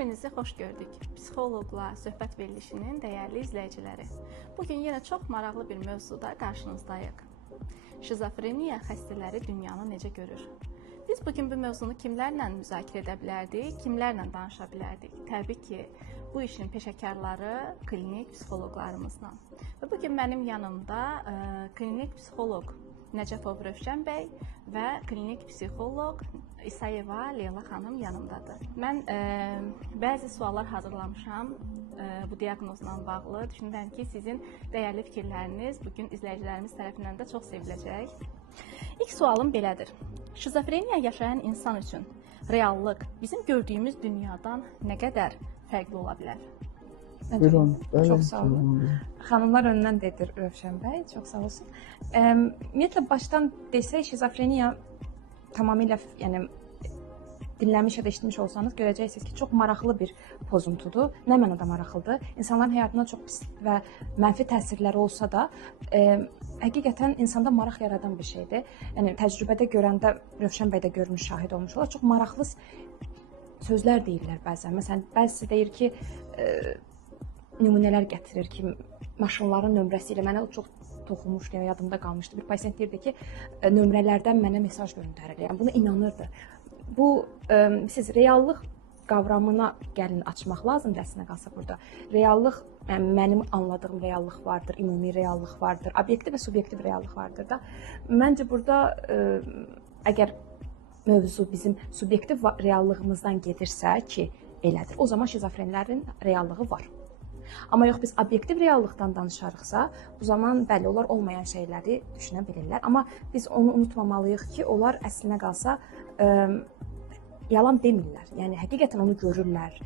Hamınızı xoş gördük. Psixoloqla söhbət verilişinin dəyərli izləyiciləri. Bugün yenə çox maraqlı bir mövzuda qarşınızdayıq. Şizofreniya xəstələri dünyanı necə görür? Biz bugün bu mövzunu kimlərlə müzakirə edə bilərdik, kimlərlə danışa bilərdik? Təbii ki, bu işin peşəkarları klinik psixoloqlarımızla. Və bugün mənim yanımda klinik psixoloq Nəcəfov Rövşən bəy və klinik psixoloq İsayeva Leyla xanım yanımdadır. Mən bəzi suallar hazırlamışam bu diaqnozla bağlı. Düşünürəm ki, sizin dəyərli fikirləriniz bugün izləyicilərimiz tərəfindən də çox seviləcək. İlk sualım belədir. Şizofreniya yaşayan insan üçün reallıq bizim gördüyümüz dünyadan nə qədər fərqli ola bilər? Buyurun. Çox sağ olun. Xanımlar öndən dedir Rövşən bəy, çox sağ olsun. Ümumiyyətlə başdan desək, şizofreniya tamamilə, yəni dinləmiş ya da eşitmiş olsanız görəcəksiniz ki, çox maraqlı bir pozuntudur. Nə mənada maraqlıdır? İnsanların həyatına çox pis və mənfi təsirləri olsa da, həqiqətən insanda maraq yaradan bir şeydir. Yəni təcrübədə görəndə Rövşən bəy də görmüş, şahid olmuş olar. Çox maraqlı sözlər deyirlər bəzən. Məsələn, bəzisi deyir ki, nümunələr gətirir ki, maşınların nömrəsi ilə mənə o çox toxunmuşdu, yəni yadımda qalmışdı. Bir pasiyent deyirdi ki, nömrələrdən mənə mesaj göndərilir. Yəni buna inanırdı. Bu siz reallıq qavramına gəlin açmaq lazımdır əslində qalsa burada. Reallıq, yəni mənim anladığım reallıq vardır, ümumi reallıq vardır, obyektiv və subyektiv reallıq vardır da. Məncə burada əgər mövzu bizim subyektiv reallığımızdan gedirsə ki, elədir. O zaman şizofrenlərin reallığı var. Amma yox, biz obyektiv reallıqdan danışarıqsa, bu zaman bəli, onlar olmayan şeyləri düşünə bilirlər. Amma biz onu unutmamalıyıq ki, onlar əslinə qalsa yalan demirlər. Yəni, həqiqətən onu görürlər.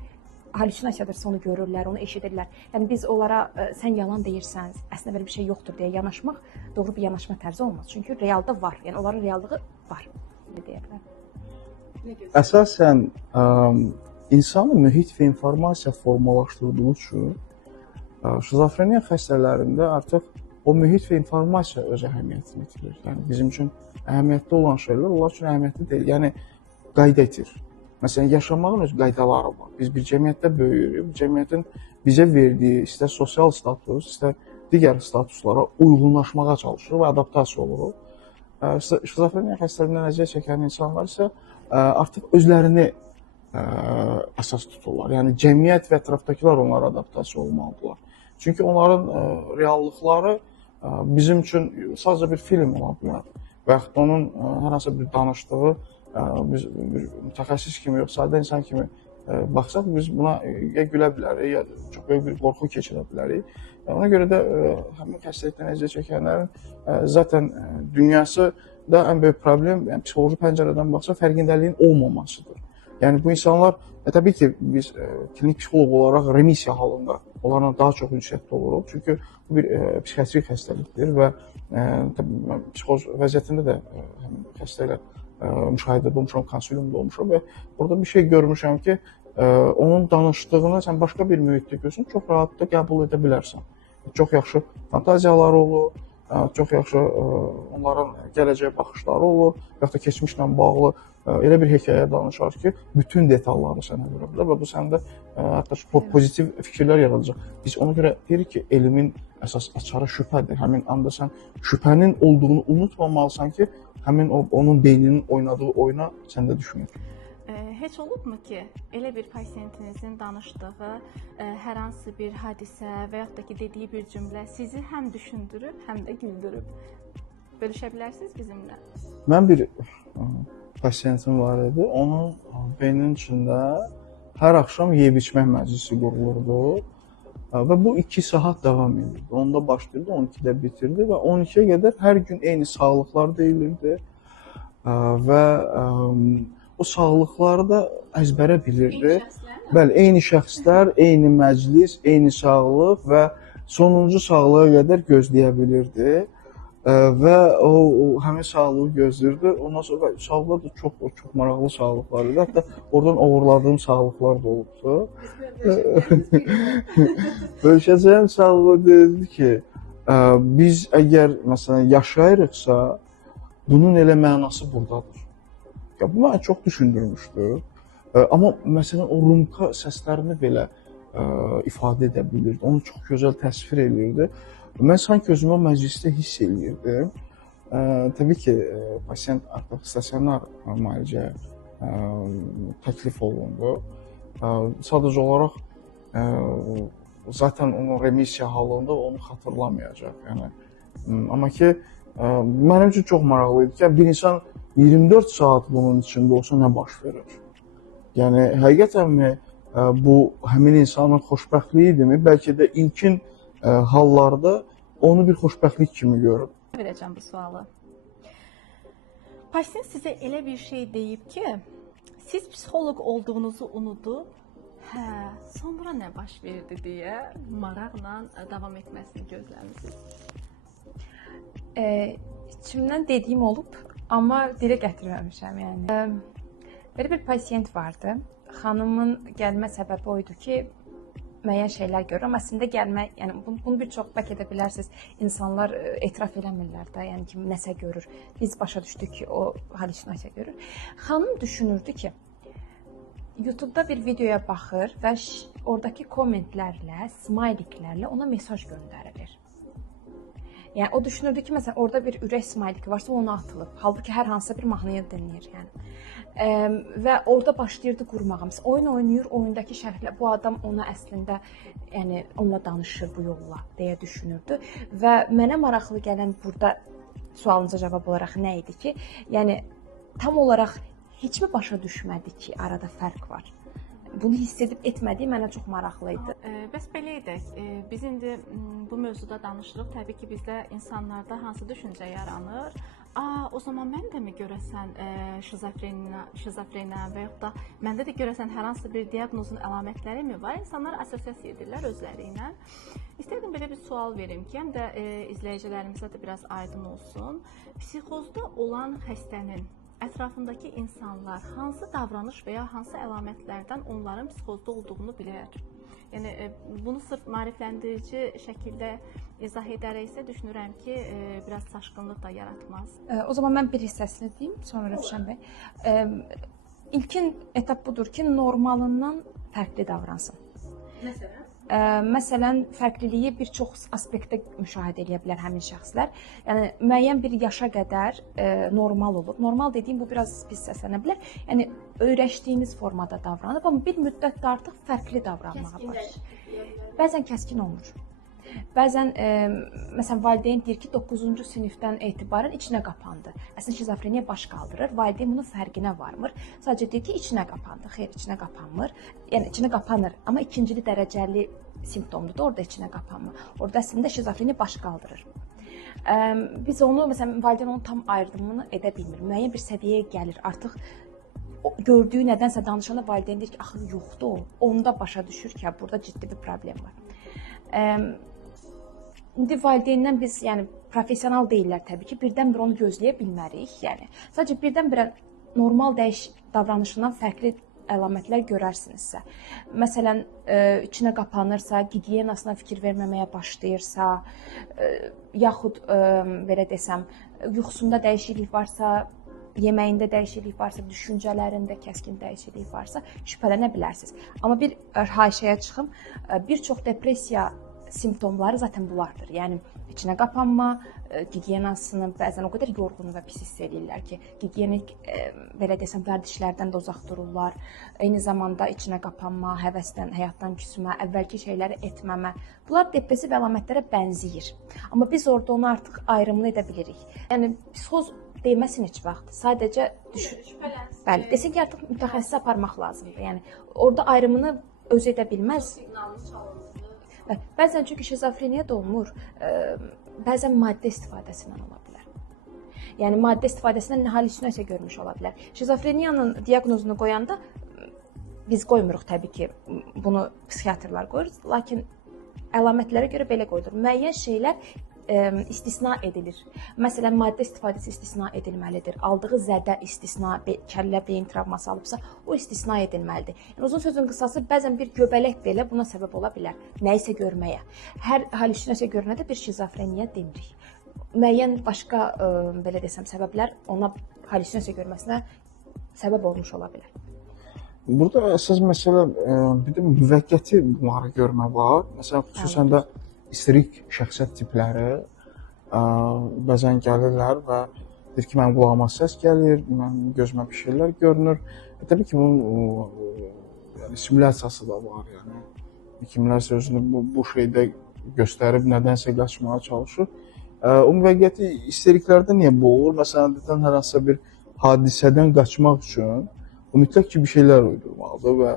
Halüsinasiyadırsa onu görürlər, onu eşidirlər. Yəni, biz onlara sən yalan deyirsən, əslində belə bir şey yoxdur deyə yanaşmaq doğru bir yanaşma tərzi olmaz. Çünki realda var. Yəni, onların reallığı var. Əsasən, insanı mühit və informasiya formalaşdırdığı üçün şizofreniya xəstələrində artıq o mühit və informasiya öz əhəmiyyətini itirir. Yəni bizim üçün əhəmiyyətli olan şeylər onlar üçün əhəmiyyətli deyil. Yəni qayda itir. Məsələn, yaşamağın öz qaydaları var. Biz bir cəmiyyətdə böyüyürük. Bu cəmiyyətin bizə verdiyi istər sosial status, istər digər statuslara uyğunlaşmağa çalışırıq və adaptasiya oluruq. Şizofreniya xəstəliyindən əziyyət çəkən insanlar isə artıq özlərini əsas tuturlar. Yəni cəmiyyət və ətrafdakılar onlara adaptasiya olmalıdırlar. Çünki onların reallıqları bizim üçün sadəcə bir film ola bilər. Və yaxud onun hər hansı bir danışdığı biz bir mütəxəssis kimi yox, sadə insan kimi baxsaq biz buna ya gülə bilərik, ya çox böyük bir qorxu keçirə bilərik. Ona görə də həmin xəstəlikdən əziyyət çəkənlərin zaten dünyası da ən böyük problem, yəni psixoloji pəncərədən baxsa fərqindəliyin olmamasıdır. Yəni bu insanlar, təbii ki, biz klinik psixoloq olaraq remisiya halında onlarla daha çox ünsiyyətli oluruq. Çünki bu bir psixiatrik xəstəlikdir və psixoz vəziyyətində də həmin xəstələr müşahidədə olmuşam, konsiliumda olmuşam və burada bir şey görmüşəm ki, onun danışdığını sən başqa bir mühitdə görsən, çox rahat da qəbul edə bilərsən. Çox yaxşı fantaziyaları olur, çox yaxşı onların gələcəyə baxışları olur, və yaxud da keçmişlə bağlı elə bir hekayə danışar ki, bütün detalları sənə verə bilər və bu səndə hətta pozitiv fikirlər yaradacaq. Biz ona görə deyirik ki, elmin əsas açarı şübhədir. Həmin anda sən şübhənin olduğunu unutmamalısan ki, həmin onun beyninin oynadığı oyuna sən də düşmür. Heç olubmu ki, elə bir pasiyentinizin danışdığı hər hansı bir hadisə və yaxud da ki, dediyi bir cümlə sizi həm düşündürüb, həm də güldürüb? Bölüşə bilərsiniz bizimlə? Mən bir pasiyentim var idi. Onun beyninin içində hər axşam yeyib-içmək məclisi qurulurdu və bu 2 saat davam edirdi. 10-da başlayırdı, 12-də bitirdi və 12-yə qədər hər gün eyni sağlıqlar deyilirdi və o sağlıqları da əzbərə bilirdi. Bəli, eyni şəxslər, eyni məclis, eyni sağlıq və sonuncu sağlığa qədər gözləyə bilirdi və o həmin sağlığı gözləyirdi. Ondan sonra sağlıqlar da çox maraqlı sağlıqlar idi. Hətta oradan uğurladığım sağlıqlar da olubdu. Bölüşəcəyim sağlığı dedi ki, biz əgər məsələn yaşayırıqsa, bunun elə mənası buradadır. Bu mənə çox düşündürmüşdü Amma məsələn o rumka səslərini belə ifadə edə bilirdi. Onu çox gözəl təsvir eləyirdi. Mən sanki özümü o məclisdə hiss eləyirdim. Təbii ki, pasient artıq stasionar müalicəyə təklif olundu. Sadəcə olaraq zaten onun remisiya halında onu xatırlamayacaq. Yəni amma ki mənim üçün çox maraqlı idi ki, bir insan 24 saat bunun içində olsa nə baş verir? Yəni həqiqətənmi bu həmin insanın xoşbəxtliyi idimi? Bəlkə də ilkin hallarda onu bir xoşbəxtlik kimi görüb. Verəcəm bu sualı. Pasient sizə elə bir şey deyib ki, siz psixoloq olduğunuzu unudub, hə, sonra nə baş verdi deyə maraqla davam etməsini gözləmisiniz. İçimdən dediyim olub, amma dilə gətirməmişəm yəni. Belə bir pasient vardı. Xanımın gəlmə səbəbi o idi ki, müəyyən şeylər görür. Amma əslində gəlmə, yəni bunu bir çox bəlkə də bilərsiniz, insanlar etiraf eləmirlər də, yəni ki, nəsə görür. Biz başa düşdük ki, o halüsinasiya görür. Xanım düşünürdü ki, YouTube-da bir videoya baxır və oradakı kommentlərlə, smayliklərlə ona mesaj göndərilir. Yəni o düşünürdü ki, məsələn, orada bir ürək smayliki varsa onu atılıb. Halbuki hər hansısa bir mahnını dinləyir, yəni. Və orada başlayırdı qurmağa. Məsələn, oyun oynayır, oyundakı şərhlər, bu adam ona əslində, yəni onunla danışır bu yolla deyə düşünürdü. Və mənə maraqlı gələn burada sualınıza cavab olaraq nə idi ki, yəni tam olaraq heç mi başa düşmədi ki, arada fərq var? Bunu hiss edib etmədiyi mənə çox maraqlı idi. Bəs belə edək, biz indi bu mövzuda danışırıq. Təbii ki, bizdə insanlarda hansı düşüncə yaranır? O zaman mən də mi görəsən şizofreniya və yaxud da məndə də görəsən hər hansı bir diaqnozun əlamətləri mi var? İnsanlar assosiasiya edirlər özləri ilə. İstərdim belə bir sual verim ki, həm də izləyicilərimizə də biraz aydın olsun. Psixozda olan xəstənin ətrafındakı insanlar hansı davranış və ya hansı əlamətlərdən onların psixozda olduğunu bilər? Yəni bunu sırf maarifləndirici şəkildə izah edərəksə düşünürəm ki, biraz çaşqınlıq da yaratmaz. O zaman mən bir hissəsini deyim, sonra Rövşən bəy. İlkin etap budur ki, normalından fərqli davransın. Məsələn? Məsələn, fərqliliyi bir çox aspektdə müşahidə edə bilər həmin şəxslər. Yəni müəyyən bir yaşa qədər normal olub. Normal dediyim bu biraz pis səslənə bilər. Yəni öyrəşdiyiniz formada davranıb, amma bir müddətdə artıq fərqli davranmağa başlayır. Bəzən kəskin olmur. Bəzən məsələn valideyn deyir ki, 9-cu sinifdən etibarən içinə qapandı. Əslində şizofreniya baş qaldırır. Valideyn bunun fərqinə varmır. Sadəcə deyir ki, içinə qapandı. Xeyr, içinə qapanmır. Yəni içinə qapanır, amma ikinci dərəcəli simptomdur da orada içinə qapanma. Orada əslində şizofreniya baş qaldırır. Biz onu məsələn valideyn onun tam ayrımını edə bilmir. Müəyyən bir səviyyəyə gəlir. Artıq gördüyü nədənsə danışanda valideyn deyir ki, axı yoxdur o. Onda başa düşür ki, burada ciddi bir problem var. İndi valideyndən biz, yəni professional deyirlər təbii ki, birdən-birə onu gözləyə bilmərik. Yəni sadəcə birdən-birə normal davranışından fərqli əlamətlər görərsinizsə. Məsələn, içinə qapanırsa, gigiyenasına fikir verməməyə başlayırsa, yaxud belə desəm, yuxusunda dəyişiklik varsa, yeməyində dəyişiklik varsa, düşüncələrində kəskin dəyişiklik varsa, şübhələnə bilərsiniz. Amma bir haşiyə çıxım, bir çox depressiya simptomları zaten bunlardır. Yəni içinə qapanma, gigiyenasını bəzən o qədər yorğun və pis hiss edirlər ki, gigiyenik belə desəm vərdişlərdən də uzaq dururlar. Eyni zamanda içinə qapanma, həvəsdən, həyatdan küsmə, əvvəlki şeyləri etməmə. Bunlar depressiv əlamətlərə bənzəyir. Amma biz orada onu artıq ayrımını edə bilirik. Yəni psixoz deməsin heç vaxt. Sadəcə bəli, desin ki, artıq mütəxəssisə aparmaq lazımdır. Yəni orada ayrımını öz edə bilməz. Bəzən çünki şizofreniya da olmur, bəzən maddə istifadəsindən ola bilər. Yəni maddə istifadəsindən halüsinasiya görmüş ola bilər. Şizofreniyanın diaqnozunu qoyanda biz qoymuruq təbii ki, bunu psixiatrlar qoyur, lakin əlamətlərə görə belə qoyulur. Müəyyən şeylər istisna edilir. Məsələn, maddə istifadəsi istisna edilməlidir. Aldığı zədə istisna, kəllə beyin travması alıbsa, o istisna edilməlidir. Yəni uzun sözün qısası, bəzən bir göbələk belə buna səbəb ola bilər. Nəyisə görməyə. Hər halüsinasiya görünəndə bir şizofreniya demirik. Müəyyən başqa belə desəm səbəblər ona halüsinasiya görməsinə səbəb olmuş ola bilər. burada əsas məsələ bir də müvəqqəti bunları görmə var. Məsələn, xüsusən də isterik şəxsiyyət tipləri bəzən gəlirlər və deyir ki, mənim qulağıma səs gəlir, mənim gözümə bir şeylər görünür. Təbii ki, bunun yəni simulyasiyası da var, yəni kimlərsə özünü bu şeydə göstərib nədənsə qaçmağa çalışır. O müvəqqəti isteriklərdə niyə bu olur? Məsələn, hər hansısa bir hadisədən qaçmaq üçün o mütləq ki, bir şeylər uydurmalıdır və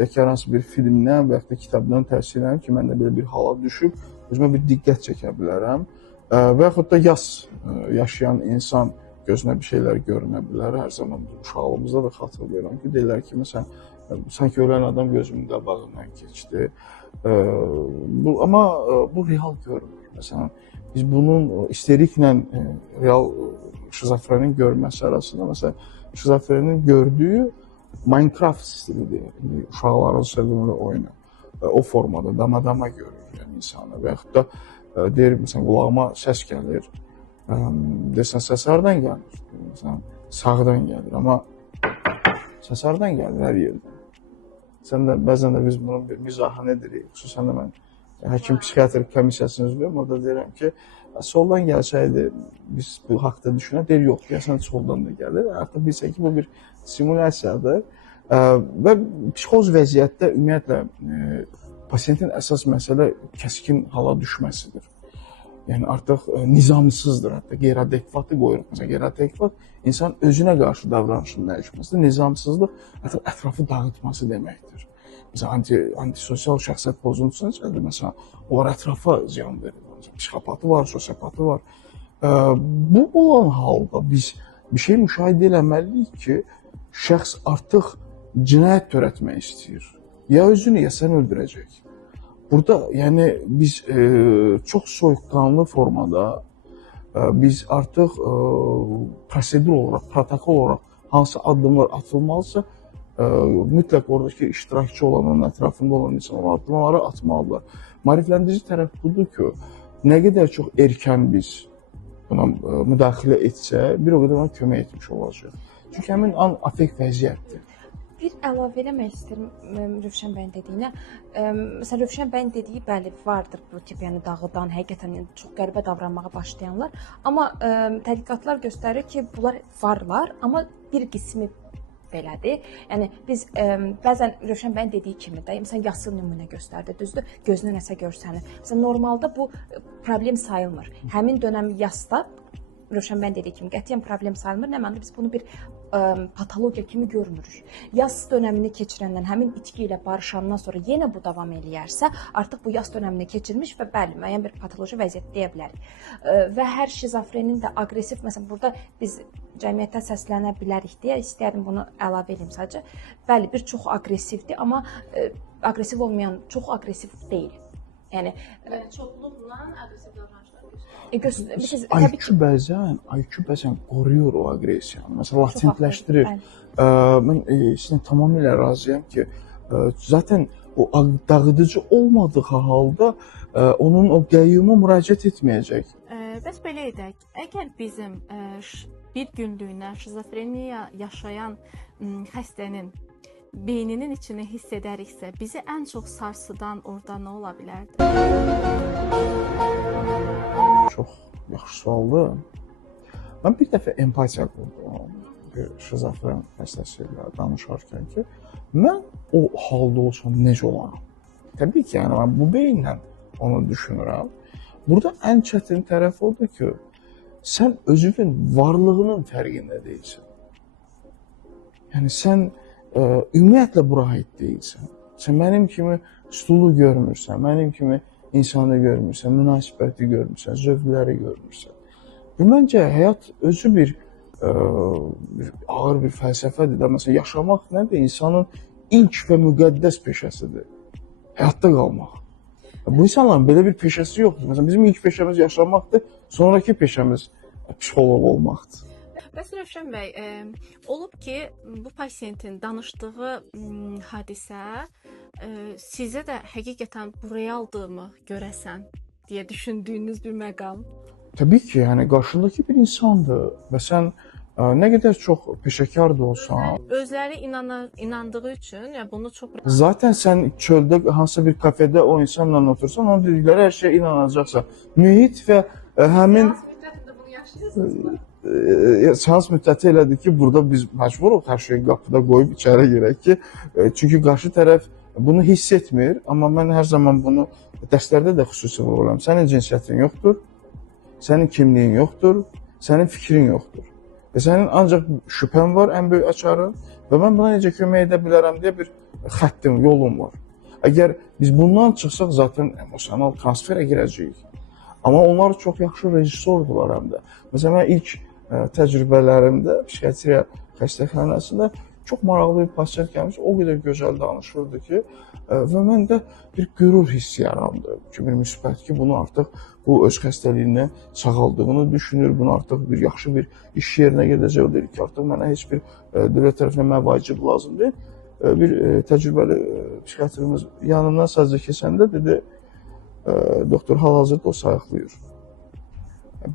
bəlkə hər hansı bir filmdən və ya da kitabdan təsirlənib ki, mən də belə bir hala düşüb, özümə bir diqqət çəkə bilərəm. Və yaxud da yaşayan insan gözünə bir şeylər görünə bilər. Hər zaman uşaqlığımızda da xatırlayıram ki, deyirlər ki, məsələn, sanki ölən adam gözümün qabağından keçdi. Amma bu real görünür. Məsələn, biz bunun isteriklə real şizofrenin görməsi arasında, məsələn, şizofrenin gördüyü Minecraft stilidir. Uşaqların sevimli oyunu. O formada dama görür yəni insanı və yaxud da deyir, məsələn, qulağıma səs gəlir. Deyirsən, səs hardan gəlir? Məsələn, sağdan gəlir, amma səs hardan gəlir hər yerdən? Bəzən də biz bunun bir mizahını edirik. Xüsusən də mən həkim psixiatr komissiyasının üzvüyəm. Orada deyirəm ki, soldan gəlsəydi biz bu haqda düşünək. Deyir, yox, deyəsən soldan da gəlir. Artıq bilsək ki, bu bir simulyasiyadır. Və psixoz vəziyyətdə ümumiyyətlə pasiyentin əsas məsələ kəskin hala düşməsidir. Yəni artıq nizamsızdır, hətta qeyri-adekvatı qoyuruq. Məsələn, qeyri-adekvat insan özünə qarşı davranışını dəyişməsidir. Nizamsızlıq artıq ətrafı dağıtması deməkdir. Məsələn, antisosial şəxsiyyət pozuntusu necədir? Məsələn, onlar ətrafa ziyan verir. Psixopatı var, sosiopatı var. Bu olan halda biz bir şey müşahidə eləməliyik ki, şəxs artıq cinayət törətmək istəyir. Ya özünü, ya sən öldürəcək. Burada yəni biz çox soyuqqanlı formada biz artıq prosedur olaraq, protokol olaraq hansı addımlar atılmalısa mütləq oradakı iştirakçı olan, onun ətrafında olan insanlar addımları atmalıdırlar. Maarifləndirici tərəf budur ki, nə qədər çox erkən biz buna müdaxilə etsək, bir o qədər ona kömək etmiş olacaq. Çünki həmin an affekt vəziyyətdir. Bir əlavə eləmək istəyirəm Rövşən bəyin dediyinə. Məsələn, Rövşən bəyin dediyi bəli vardır bu tip, yəni dağıdan, həqiqətən çox qəribə davranmağa başlayanlar. Amma tədqiqatlar göstərir ki, bunlar varlar, amma bir qismi belədir. Yəni biz bəzən Rövşən bəyin dediyi kimi də, məsələn, yası nümunə göstərdi, düzdür? Gözünə nəsə görsənir. Məsələn, normalda bu problem sayılmır. Həmin dönəm yasda Rövşən bəyin dediyi kimi qətiyyən problem sayılmır. Nə mənada biz bunu bir patologiya kimi görmürük. Yas dönəmini keçirəndən, həmin itki ilə barışandan sonra yenə bu davam eləyərsə, artıq bu yas dönəmini keçirmiş və bəli, müəyyən bir patoloji vəziyyət deyə bilərik. Və hər şizofrenin də aqressiv, məsələn, burada biz cəmiyyətə səslənə bilərik deyə istəyərdim bunu əlavə edeyim sadəcə. Bəli, bir çox aqressivdir, amma aqressiv olmayan çox aqressiv deyil. Yəni çoxluqla aqressiv davranışlar IQ bəzən qoruyur o aqressiyanı. Məsələn, latentləşdirir. Mən sizinlə tamamilə razıyam ki, zaten o dağıdıcı olmadığı halda onun o qəyyuma müraciət etməyəcək. Bəs belə edək, əgər bizim bir günlüyünə şizofreniya yaşayan xəstənin beyninin içini hiss edəriksə, bizi ən çox sarsıdan orada nə ola bilərdi? Çox yaxşı sualdır. Mən bir dəfə empatiya qurdum bir şizofren xəstəsi ilə danışarkən ki, mən o halda olsam necə olaram? Təbii ki, yəni mən bu beyinlə onu düşünürəm. Burada ən çətin tərəf odur ki, sən özünün varlığının fərqində deyilsən. Yəni sən ümumiyyətlə bura aid deyilsən. Sən mənim kimi stulu görmürsən, mənim kimi insanı görmürsən, münasibəti görmürsən, zövqləri görmürsən. Bu məncə həyat özü bir ağır bir fəlsəfədir də. Məsələn, yaşamaq nədir? İnsanın ilk və müqəddəs peşəsidir. Həyatda qalmaq. Bu insanların belə bir peşəsi yoxdur. Məsələn, bizim ilk peşəmiz yaşamaqdır, sonraki peşəmiz psixoloq olmaqdır. Bəs Rövşən bəy, olub ki, bu pasiyentin danışdığı hadisə sizə də həqiqətən bu realdırmı görəsən deyə düşündüyünüz bir məqam? Təbii ki, yəni qarşındakı bir insandır və sən Nə qədər çox peşəkar da olsan, Özləri inandığı üçün, yəni bunu çox zaten sən çöldə hansısa bir kafedə o insanla otursan, onun dedikləri hər şeyə inanacaqsan. Mühit və həmin şans müddəti elədir ki, burada biz məcburuq hər şeyi qapıda qoyub içəri girək ki, çünki qarşı tərəf bunu hiss etmir, amma mən hər zaman bunu dərslərdə də xüsusi vururam. Sənin cinsiyyətin yoxdur, sənin kimliyin yoxdur, sənin fikrin yoxdur. Və sənin ancaq şübhən var, ən böyük açarın və mən buna necə kömək edə bilərəm deyə bir xəttim, yolum var. Əgər biz bundan çıxsaq, zaten emosional transferə girəcəyik. Amma onlar çox yaxşı rejissordular həm də. Məsələn, mən ilk təcrübələrimdə psixiatriya xəstəxanasında çox maraqlı bir pasient gəlmiş, o qədər gözəl danışırdı ki, və məndə bir qürur hissi yarandı ki, bir müsbət ki, bunu artıq bu öz xəstəliyindən sağaldığını düşünür, bunu artıq bir yaxşı bir iş yerinə gedəcək, o deyir ki, artıq mənə heç bir dövlət tərəfindən məvacib lazım deyil. Bir təcrübəli psixiatrımız yanından sadəcə keçəndə dedi, doktor hal-hazırda o sayıqlayır.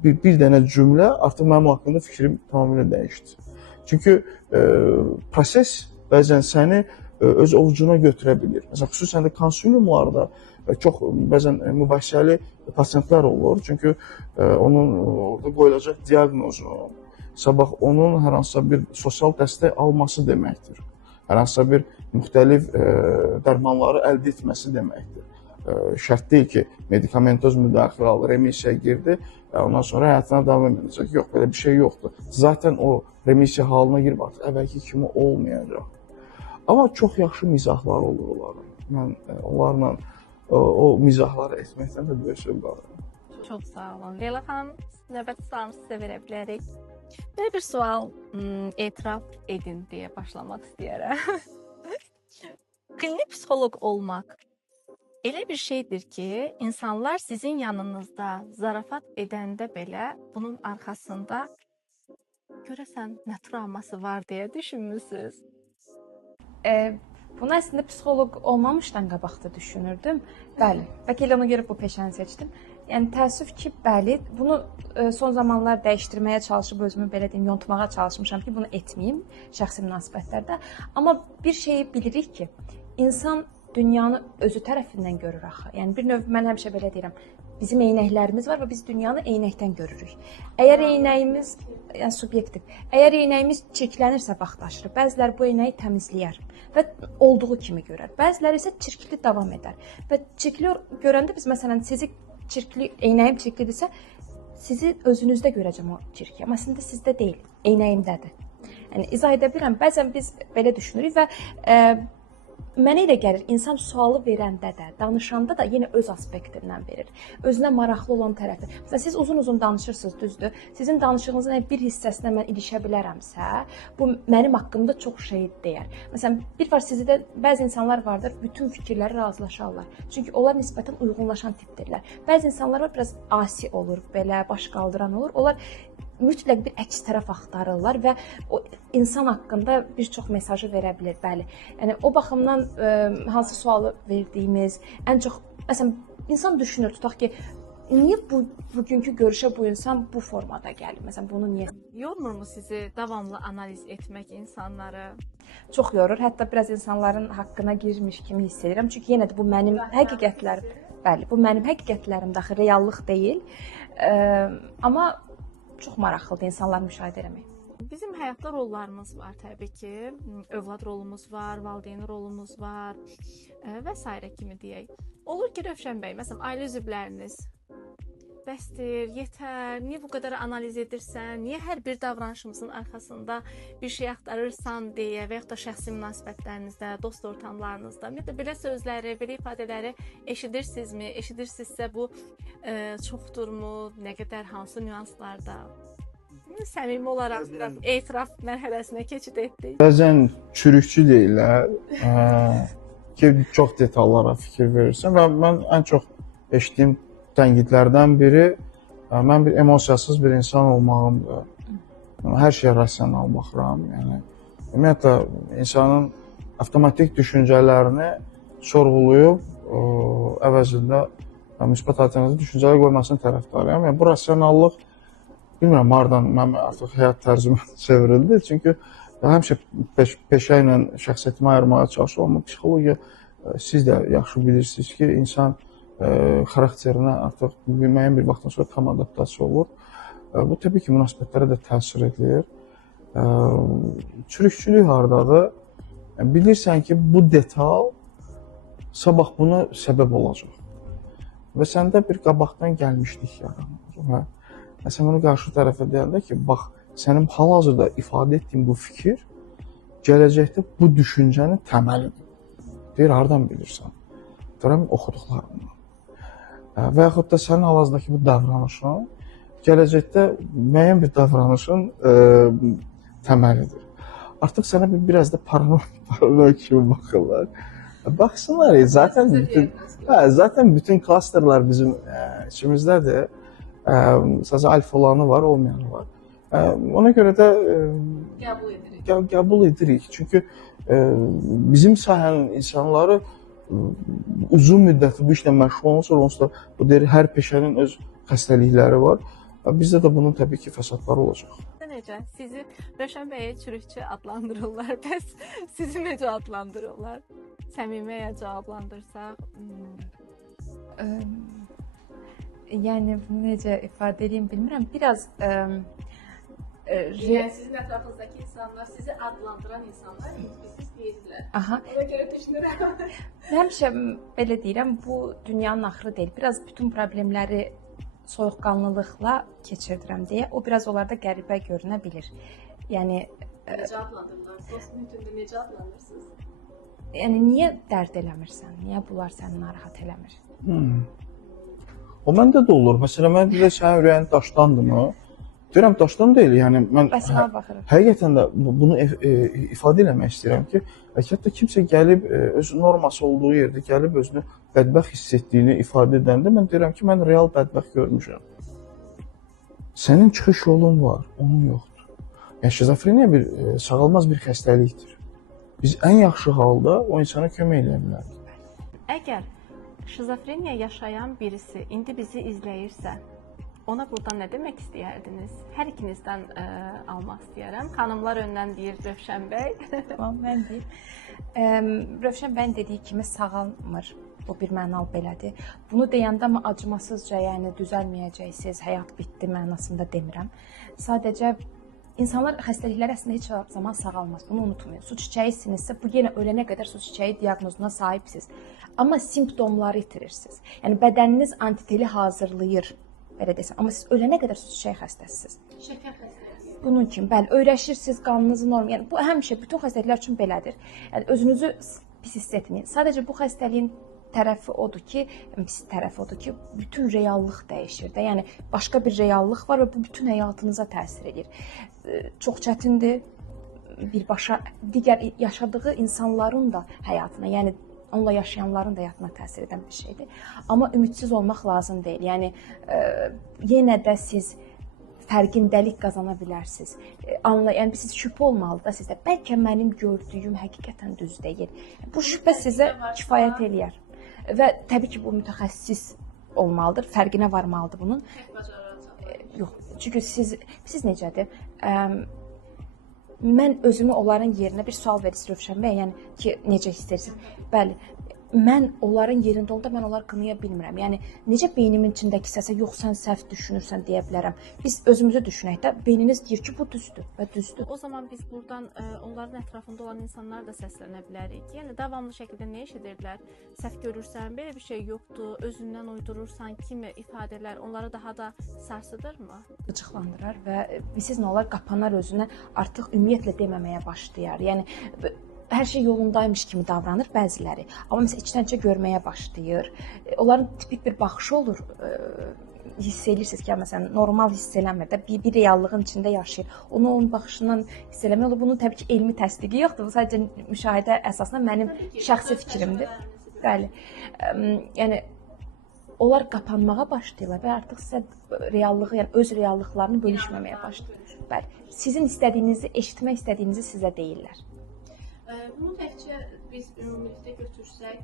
Bir dənə cümlə artıq mənim haqqında fikrim tamamilə dəyişdi. Çünki proses bəzən səni öz ovucuna götürə bilir. Məsələn, xüsusən də konsulyumlarda çox bəzən mübahisəli pasientlər olur. Çünki onun orada qoyulacaq diaqnozu sabah onun hər hansısa bir sosial dəstək alması deməkdir. Hər hansısa bir müxtəlif dərmanları əldə etməsi deməkdir. Şərt deyil ki, medikamentoz müdaxilə alır, remisiya girdi, ondan sonra həyatına davam edəcək. Yox, belə bir şey yoxdur. Zaten o remisiya halına girib artıq əvvəlki kimi olmayacaq. Amma çox yaxşı mizahlar olur onların. Mən onlarla o mizahları etməkdən də böyük zövq alıram. Çox sağ olun. Leyla xanım, növbəti sualımızı sizə verə bilərik. Belə bir sual etiraf edin deyə başlamaq istəyərəm. Klinik psixoloq olmaq elə bir şeydir ki, insanlar sizin yanınızda zarafat edəndə belə bunun arxasında görəsən nə travması var deyə düşünmüsünüz? Bunu əslində psixoloq olmamışdan qabaq da düşünürdüm. Bəli, bəlkə elə ona görə bu peşəni seçdim. Yəni təəssüf ki, bəli, bunu son zamanlar dəyişdirməyə çalışıb özümü belə deyim, yontmağa çalışmışam ki, bunu etməyim şəxsi münasibətlərdə. Amma bir şeyi bilirik ki, insan dünyanı özü tərəfindən görür axı. Yəni bir növ mən həmişə belə deyirəm, bizim eynəklərimiz var və biz dünyanı eynəkdən görürük. Əgər eynəyimiz, yəni subyektiv, əgər eynəyimiz çirklənirsə vaxtaşırı, bəziləri bu eynəyi təmizləyər və olduğu kimi görər. Bəziləri isə çirkli davam edər. Və çirkli görəndə biz məsələn sizi çirkli, eynəyim çirklidirsə, sizi özünüzdə görəcəm o çirki. Amma əslində sizdə deyil, eynəyimdədir. Yəni izah edə bilirəm. Bəzən biz belə düşünürük və mənə elə gəlir, insan sualı verəndə də, danışanda da yenə öz aspektindən verir. Özünə maraqlı olan tərəfi. Məsələn, siz uzun-uzun danışırsınız, düzdür? Sizin danışığınızın bir hissəsinə mən ilişə bilərəmsə, bu mənim haqqımda çox şey deyər. Məsələn, bir var sizdə bəzi insanlar vardır, bütün fikirləri razılaşarlar. Çünki onlar nisbətən uyğunlaşan tipdirlər. Bəzi insanlar var, biraz asi olur, belə baş qaldıran olur. Onlar mütləq bir əks tərəf axtarırlar və o insan haqqında bir çox mesajı verə bilər, bəli. Yəni o baxımdan hansı sualı verdiyimiz, ən çox məsələn insan düşünür, tutaq ki, niyə bugünkü görüşə bu insan bu formada gəlir? Məsələn, bunu niyə? Yormurmu sizi davamlı analiz etmək insanları? Çox yorur. Hətta biraz insanların haqqına girmiş kimi hiss edirəm. Çünki yenə də bu mənim həqiqətlərim. Bəli, bu mənim həqiqətlərim daxil reallıq deyil. Amma çox maraqlıdır insanlar müşahidə etmək. Bizim həyatda rollarımız var təbii ki. Övlad rolumuz var, valideyn rolumuz var və s. kimi deyək. Olur ki, Rövşən bəy, məsələn, ailə üzvləriniz bəsdir, yetər, niyə bu qədər analiz edirsən, niyə hər bir davranışımızın arxasında bir şey axtarırsan deyə və yaxud da şəxsi münasibətlərinizdə, dost ortamlarınızda, ümumiyyətlə belə sözləri, belə ifadələri eşidirsinizmi? Eşidirsinizsə bu çoxdurmu, nə qədər, hansı nüanslarda? Səmimi olaraq etiraf mərhələsinə keçid etdik. Bəzən çürükçü deyirlər ki, çox detallara fikir verirsən və mən ən çox eşitdiyim tənqidlərdən biri mən bir emosiyasız bir insan olmağımdır. Hər şeyə rasional baxıram. Yəni ümumiyyətlə insanın avtomatik düşüncələrini sorğulayıb əvəzində müsbət alternativ düşüncələr qoymasını tərəfdarıyam. Yəni bu rasionallıq bilmirəm hardan mənim artıq həyat tərzimə çevrildi. Çünki həmişə peşə ilə şəxsiyyətimi ayırmağa çalışıram. Amma psixologiya siz də yaxşı bilirsiniz ki, insan xarakterinə artıq müəyyən bir vaxtdan sonra tam adaptasiya olur. Bu təbii ki, münasibətlərə də təsir edir. Çürükçülük hardadır? Bilirsən ki, bu detal sabah buna səbəb olacaq. Və səndə bir qabaqdan gəlmişlik yaranır. Sən bunu qarşı tərəfə deyəndə ki, bax, sənin hal-hazırda ifadə etdiyin bu fikir gələcəkdə bu düşüncənin təməlidir. Deyir, hardan bilirsən? Deyirəm, oxuduqlarımdan. Və yaxud da sənin hal-hazırdakı bu davranışın gələcəkdə müəyyən bir davranışın təməlidir. Artıq sənə biraz da paranoya kimi baxırlar. Baxsınlar, zaten bütün klasterlər bizim içimizdədir. Sadəcə alfa olanı var, olmayanı var. Ona görə də qəbul edirik. Çünki bizim sahənin insanları uzun müddətli bu işlə məşğul olunsa, onsuz da bu deyir, hər peşənin öz xəstəlikləri var. Bizdə də bunun təbii ki, fəsadları olacaq. Necə? Sizi Rövşən bəyə çürükçü adlandırırlar, bəs sizi necə adlandırırlar? Səmiməyə cavablandırsaq. Yəni bunu necə ifadə edeyim bilmirəm. Biraz Yəni sizin ətrafınızdakı insanlar, sizi adlandıran insanlar siz deyirlər. Aha. Ona görə düşünürəm. Həmişə belə deyirəm, bu dünyanın axırı deyil. Biraz bütün problemləri soyuqqanlılıqla keçirdirəm deyə o biraz onlarda qəribə görünə bilir. Yəni necə adlandırırlar? Dost mühitində necə adlanırsınız? Yəni niyə dərd eləmirsən? Niyə bunlar səni narahat eləmir? O məndə də olur. Məsələn, mən bir də sənin ürəyin daşdandırmı? Deyirəm, daşdan deyil. Yəni mən həqiqətən də bunu ifadə eləmək istəyirəm ki, hətta kimsə gəlib öz norması olduğu yerdə gəlib özünü bədbəxt hiss etdiyini ifadə edəndə mən deyirəm ki, mən real bədbəxt görmüşəm. Sənin çıxış yolun var, onun yoxdur. Yəni şizofreniya bir sağalmaz bir xəstəlikdir. Biz ən yaxşı halda o insana kömək edə bilərik. Əgər şizofreniya yaşayan birisi indi bizi izləyirsə, ona buradan nə demək istəyərdiniz? Hər ikinizdən almaq istəyərəm. Xanımlar öndən deyir Rövşən bəy. Tamam, mən deyim. Rövşən bəyin dediyi kimi sağalmır. Bu bir mənalı belədir. Bunu deyəndə amma acımasızca, yəni düzəlməyəcəksiniz, həyat bitdi mənasında demirəm. Sadəcə İnsanlar xəstəlikləri əslində heç zaman sağalmaz. Bunu unutmayın. Su çiçəyisinizsə, bu yenə ölənə qədər su çiçəyi diaqnozuna sahibsiniz. Amma simptomları itirirsiniz. Yəni bədəniniz antiteli hazırlayır, belə desəm. Amma siz ölənə qədər su çiçəyi xəstəsiniz. Şəkər xəstəliyi. Bunun kimi, bəli, öyrəşirsiniz, qanınızın normal. Yəni bu həmişə bütün xəstəliklər üçün belədir. Yəni özünüzü pis hiss etməyin. Sadəcə bu xəstəliyin tərəfi odur ki, pis tərəfi odur ki, bütün reallıq dəyişir də. Yəni başqa bir reallıq var və bu bütün həyatınıza təsir edir. Çox çətindir. Birbaşa digər yaşadığı insanların da həyatına, yəni onunla yaşayanların da həyatına təsir edən bir şeydir. Amma ümidsiz olmaq lazım deyil. Yəni yenə də siz fərqindəlik qazana bilərsiniz. Yəni siz şübhə olmalı da sizdə. Bəlkə mənim gördüyüm həqiqətən düz deyil. Bu şübhə sizə kifayət eləyər. Və təbii ki, bu mütəxəssis olmalıdır, fərqinə varmalıdır bunun. Yox, çünki siz necədir? Mən özümü onların yerinə bir sual verirsiniz Rövşən bəy, yəni ki, necə istəyirsiniz? Bəli, mən onların yerində olanda mən onları qınaya bilmirəm. Yəni necə beynimin içindəki səsə yox sən səhv düşünürsən deyə bilərəm. Biz özümüzü düşünək də, beyniniz deyir ki, bu düzdür və düzdür. O zaman biz buradan onların ətrafında olan insanlar da səslənə bilərik. Yəni davamlı şəkildə nə eşidirlər? Səhv görürsən, belə bir şey yoxdur, özündən uydurursan kimi ifadələr onları daha da sarsıdırmı? Qıcıqlandırar və siz nə olar qapanar özünə, artıq ümumiyyətlə deməməyə başlayar. Yəni hər şey yolundaymış kimi davranır bəziləri. Amma məsələn içdən-içə görməyə başlayır. Onların tipik bir baxışı olur. Hiss edirsiniz ki, məsələn normal hiss eləmir də, bir reallığın içində yaşayır. Onu onun baxışından hiss eləmək olur. Bunun təbii ki, elmi təsdiqi yoxdur. Bu sadəcə müşahidə əsasında mənim şəxsi fikrimdir. Bəli. Yəni onlar qapanmağa başlayırlar və artıq sizə reallığı, yəni öz reallıqlarını bölüşməməyə başlayır. Bəli. Sizin istədiyinizi, eşitmək istədiyinizi sizə deyirlər. Bunu təkcə biz ümumilikdə götürsək,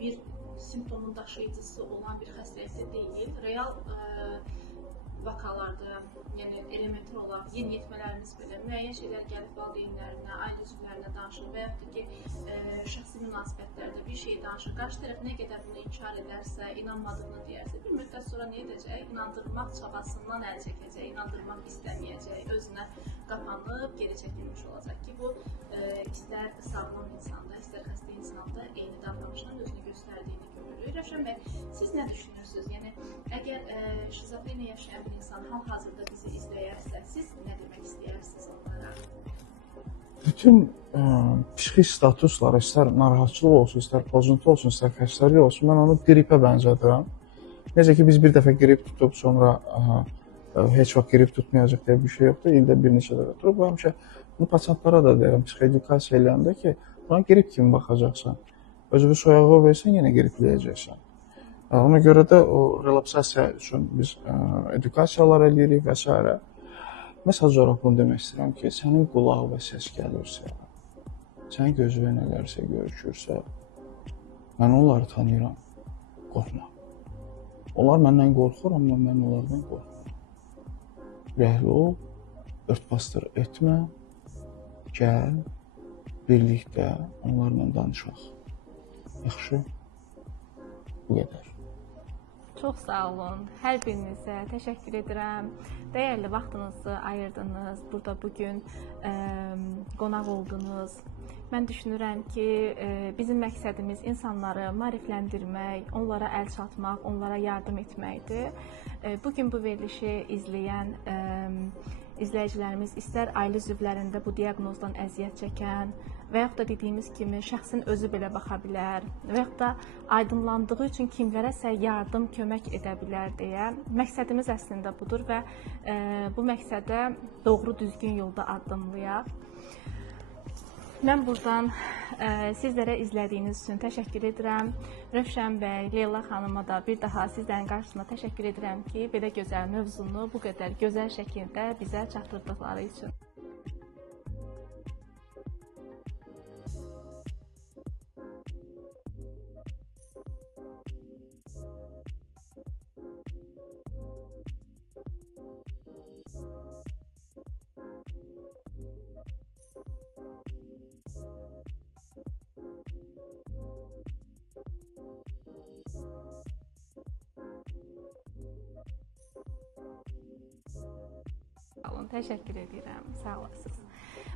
bir simptomun daşıyıcısı olan bir xəstəlikdə deyil, real vakalarda, yəni elementar olaraq yeniyetmələrimiz belə müəyyən şeylər gəlib valideynlərinə, ailə üzvlərinə danışır və yaxud da ki, şəxsi münasibətlərdə bir şey danışır. Qarşı tərəf nə qədər bunu inkar edərsə, inanmadığını deyərsə, bir müddət sonra nə edəcək? İnandırmaq çabasından əl çəkəcək, inandırmaq istəməyəcək, özünə qapanıb geri çəkilmiş olacaq ki, bu istər sağlam insanda, istər xəstə insanda eyni davranışdan özünü göstərdiyini görürük. Rövşən bəy, siz nə düşünürsünüz? Yəni, əgər şizofreniya yaşayan bir insan hal-hazırda bizi izləyərsə, siz nə demək istəyirsiniz onlara? Bütün psixik statuslar, istər narahatçılıq olsun, istər pozuntu olsun, istər xəstəlik olsun, mən onu qripə bənzədirəm. Necə ki, biz bir dəfə qrip tutub, sonra heç vaxt qrip tutmayacaq deyə bir şey yoxdur. İldə bir neçə dəfə tutub. Bu həmişə bunu pasientlara da deyirəm, psixoedukasiya eləyəndə ki, buna qrip kimi baxacaqsan. Özünü soyağa versən, yenə qripləyəcəksən. Ona görə də o relaksasiya üçün biz edukasiyalar eləyirik və s. Məsəl olaraq bunu demək istəyirəm ki, sənin qulaq və səs gəlirsə, sənin gözünə nələrsə görükürsə, mən onları tanıyıram, qorxma. Onlar məndən qorxur, amma mən onlardan qorxmuram. Rəhli ol, örtbasdır etmə, gəl, birlikdə onlarla danışaq. Yaxşı, bu qədər. Çox sağ olun. Hər birinizə təşəkkür edirəm. Dəyərli vaxtınızı ayırdınız. Burada bugün qonaq oldunuz. Mən düşünürəm ki, bizim məqsədimiz insanları maarifləndirmək, onlara əl çatmaq, onlara yardım etməkdir. Bugün bu verilişi izləyən izləyicilərimiz istər ailə üzvlərində bu diaqnozdan əziyyət çəkən və yaxud da dediyimiz kimi şəxsin özü belə baxa bilər və yaxud da aydınlandığı üçün kimlərəsə yardım, kömək edə bilər deyə məqsədimiz əslində budur və bu məqsədə doğru düzgün yolda addımlayaq. Mən buradan sizlərə izlədiyiniz üçün təşəkkür edirəm. Rövşən bəy, Leyla xanıma da bir daha sizlərin qarşısında təşəkkür edirəm ki, belə gözəl mövzunu bu qədər gözəl şəkildə bizə çatdırdıqları üçün. Təşəkkür edirəm, sağ olasınız.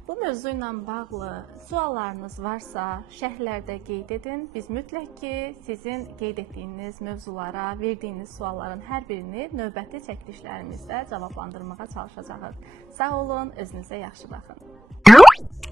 Bu mövzu ilə bağlı suallarınız varsa, şərhlərdə qeyd edin. Biz mütləq ki, sizin qeyd etdiyiniz mövzulara, verdiyiniz sualların hər birini növbəti çəkilişlərimizdə cavablandırmağa çalışacağıq. Sağ olun, özünüzə yaxşı baxın.